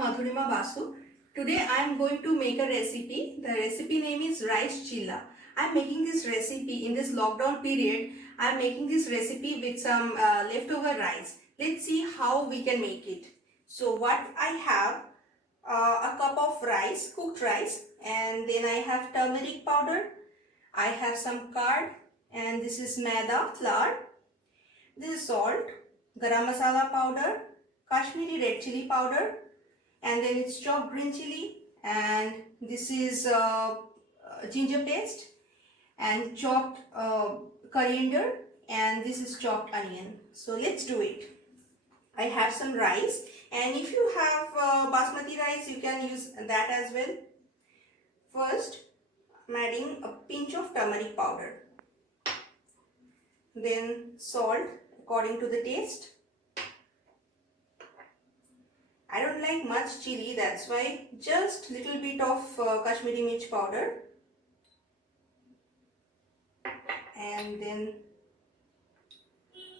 Madhurima Basu. Today I am going to make a recipe. The recipe name is rice chilla. I am making this recipe in this lockdown period. I am making this recipe with some leftover rice. Let's see how we can make it. So what I have, a cup of rice, cooked rice, and then I have turmeric powder. I have some curd, and this is Maida flour. This is salt, Garam Masala Powder, Kashmiri Red chilli powder, and then it's chopped green chilli, and this is ginger paste, and chopped coriander, and this is chopped onion. So let's do it. I have some rice, and if you have basmati rice, you can use that as well. First, I'm adding a pinch of turmeric powder, then salt according to the taste. I don't like much chili, that's why just little bit of Kashmiri Mirch powder, and then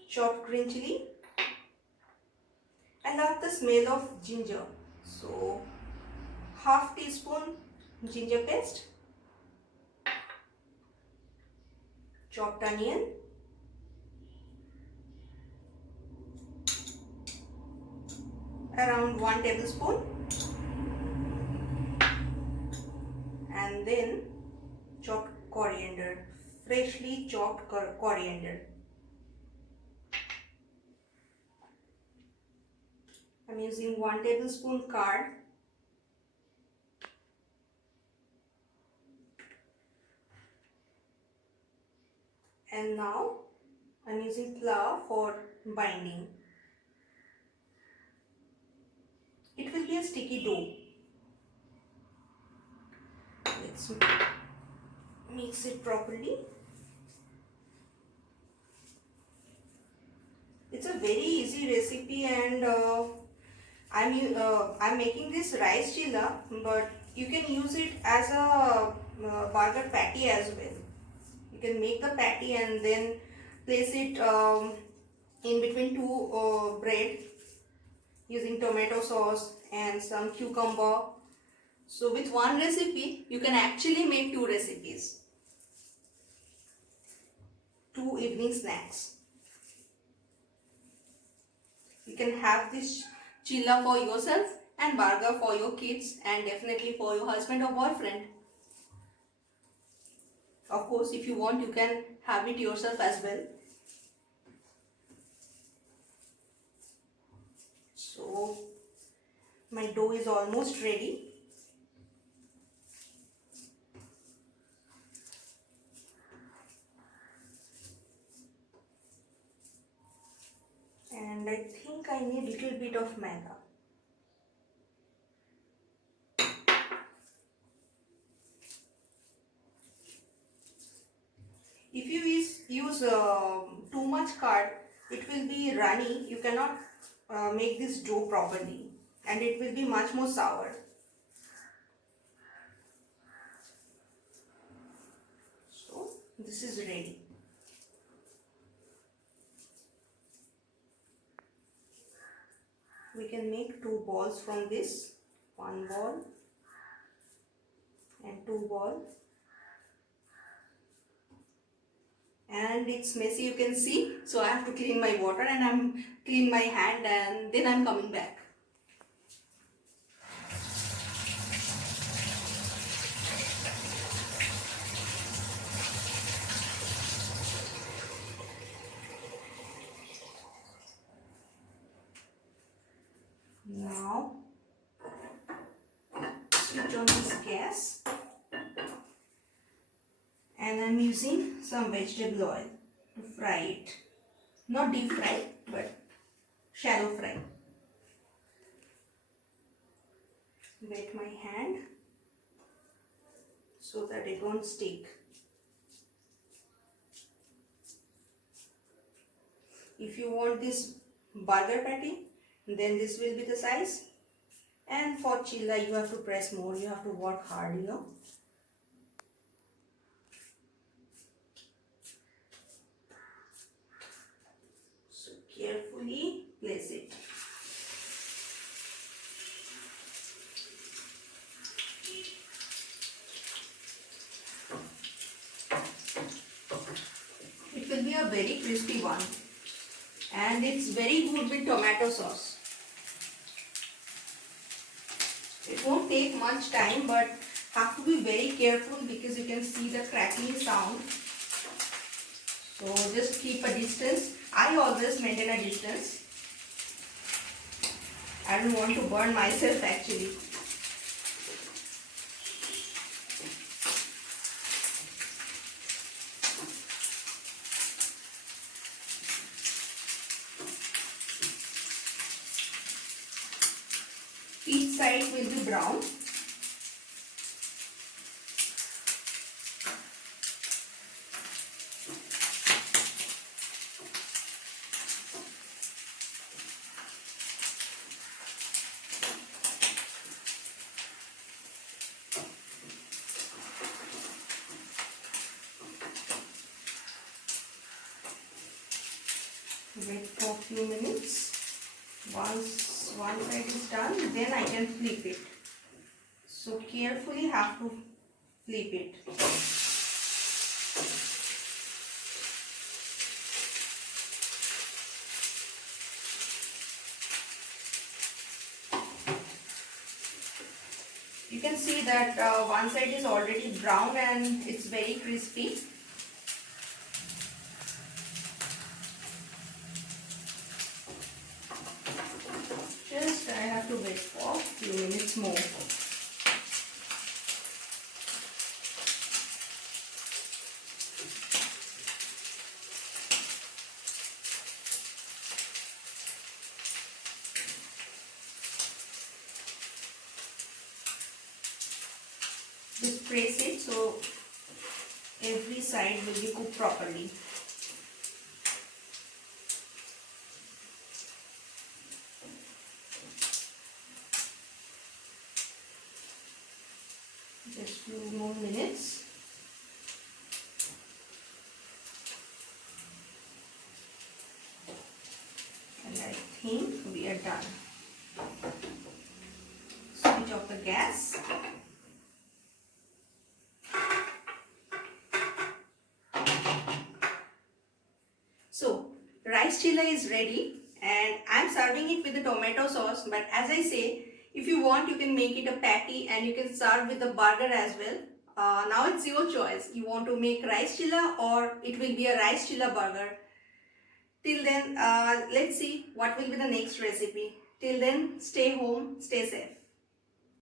chopped green chili. I love the smell of ginger, so half teaspoon ginger paste, chopped onion, around 1 tablespoon, and then chopped coriander, freshly chopped coriander. I'm using 1 tablespoon curd, and now I'm using flour for binding. It will be a sticky dough. Let's mix it properly. It's a very easy recipe, and I'm making this rice chilla, but you can use it as a burger patty as well. You can make the patty and then place it in between two bread using tomato sauce and some cucumber. So with one recipe, you can actually make two recipes. Two evening snacks. You can have this chilla for yourself and burger for your kids, and definitely for your husband or boyfriend. Of course, if you want, you can have it yourself as well. So my dough is almost ready. And I think I need a little bit of maida. If you use too much curd, it will be runny. You cannot make this dough properly, and it will be much more sour. So this is ready. We can make two balls from this. One ball and two balls. And it's messy, you can see, so I have to clean my water, and I'm clean my hand, and then I'm coming back. Now switch on this gas, and I'm using some vegetable oil to fry it. Not deep fry, but shallow fry. Wet my hand so that it won't stick. If you want this burger patty, then this will be the size. And for chilla, you have to press more, you have to work hard, you know. So carefully place it. very crispy one. And it's very good with tomato sauce. It won't take much time, but have to be very careful because you can see the crackling sound. So just keep a distance. I always maintain a distance. I don't want to burn myself actually. Each side will be brown. Wait for a few minutes. Once one side is done, then I can flip it. So carefully have to flip it. You can see that one side is already brown and it's very crispy. Just I have to wait for a few minutes more. Just press it so every side will be cooked properly. Just few more minutes. And I think we are done. Switch off the gas. So, rice chilla is ready and I'm serving it with the tomato sauce, but as I say, if you want you can make it a patty and you can serve with the burger as well. Now it's your choice. You want to make rice chilla or it will be a rice chilla burger. Till then, let's see what will be the next recipe. Till then, stay home, stay safe.